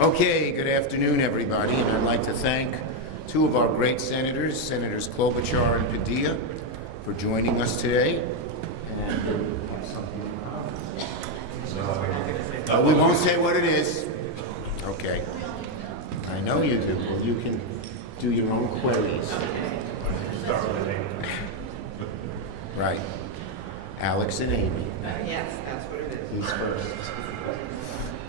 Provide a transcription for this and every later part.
Okay, good afternoon, everybody, and I'd like to thank two of our great senators, Senators Klobuchar and Padilla, for joining us today. We won't say what it is. Okay. I know you do. Well, you can do your own queries. Right. Alex and Amy. Yes, that's what it is. Who's first?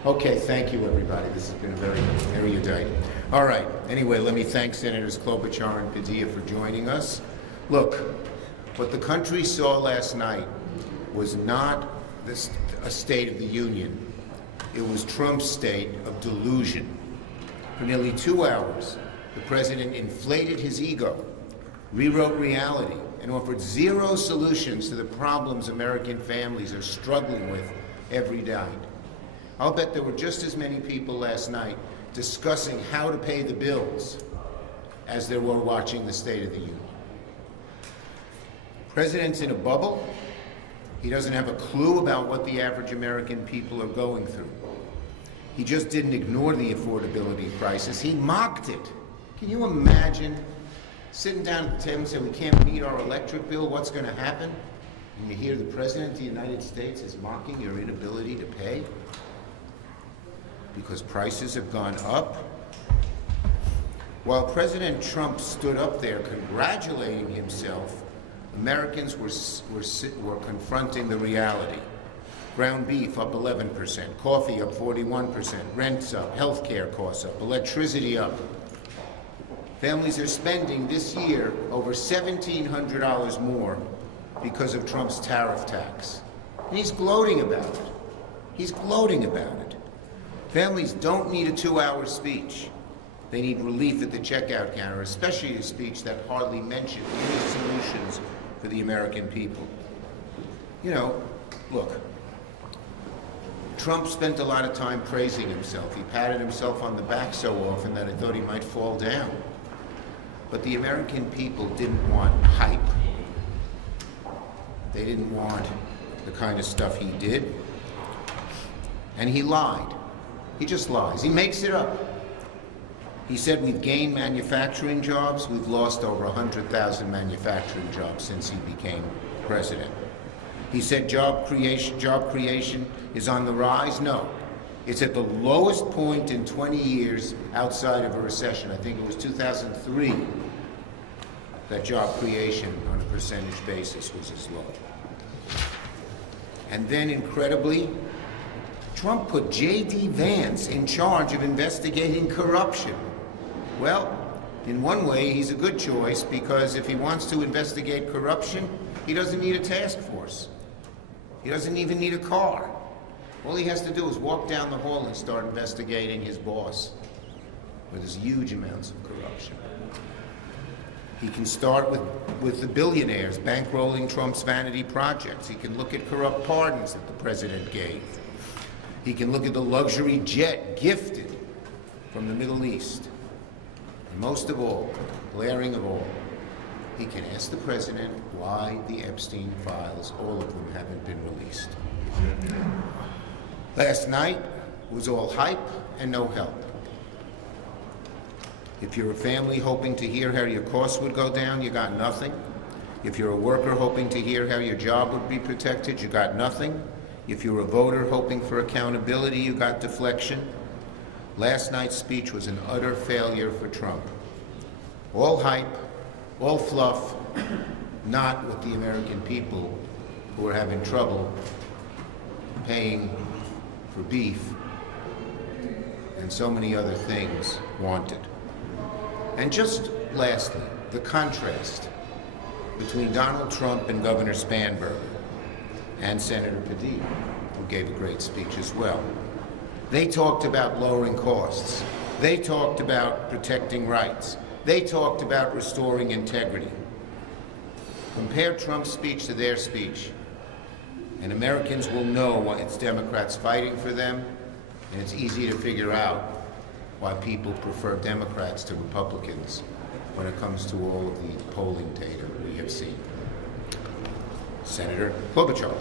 Okay, thank you, everybody. This has been very erudite. All right. Anyway, let me thank Senators Klobuchar and Padilla for joining us. Look, what the country saw last night was not a State of the Union. It was Trump's state of delusion. For nearly 2 hours, the president inflated his ego, rewrote reality, and offered zero solutions to the problems American families are struggling with every day. I'll bet there were just as many people last night discussing how to pay the bills as there were watching the State of the Union. The president's in a bubble. He doesn't have a clue about what the average American people are going through. He just didn't ignore the affordability crisis. He mocked it. Can you imagine sitting down at the table and saying, we can't meet our electric bill, what's going to happen? And you hear the President of the United States is mocking your inability to pay because prices have gone up. While President Trump stood up there congratulating himself, Americans were confronting the reality. Ground beef up 11%, coffee up 41%, rents up, health care costs up, electricity up. Families are spending this year over $1,700 more because of Trump's tariff tax. And he's gloating about it. He's gloating about it. Families don't need a 2-hour speech. They need relief at the checkout counter, especially a speech that hardly mentioned any solutions for the American people. You know, look, Trump spent a lot of time praising himself. He patted himself on the back so often that I thought he might fall down. But the American people didn't want hype. They didn't want the kind of stuff he did. And he lied. He just lies. He makes it up. He said we've gained manufacturing jobs. We've lost over 100,000 manufacturing jobs since he became president. He said job creation is on the rise. No, it's at the lowest point in 20 years outside of a recession. I think it was 2003 that job creation on a percentage basis was as low. And then, incredibly, Trump put J.D. Vance in charge of investigating corruption. Well, in one way, he's a good choice because if he wants to investigate corruption, he doesn't need a task force. He doesn't even need a car. All he has to do is walk down the hall and start investigating his boss, where there's huge amounts of corruption. He can start with the billionaires bankrolling Trump's vanity projects. He can look at corrupt pardons that the president gave. He can look at the luxury jet gifted from the Middle East. And most of all, glaring of all, he can ask the president why the Epstein files, all of them, haven't been released. Last night was all hype and no help. If you're a family hoping to hear how your costs would go down, you got nothing. If you're a worker hoping to hear how your job would be protected, you got nothing. If you're a voter hoping for accountability, you got deflection. Last night's speech was an utter failure for Trump. All hype, all fluff, not with the American people who are having trouble paying for beef and so many other things wanted. And just lastly, the contrast between Donald Trump and Governor Spanberger and Senator Padilla, who gave a great speech as well. They talked about lowering costs. They talked about protecting rights. They talked about restoring integrity. Compare Trump's speech to their speech, and Americans will know why it's Democrats fighting for them, and it's easy to figure out why people prefer Democrats to Republicans when it comes to all of the polling data we have seen. Senator Klobuchar.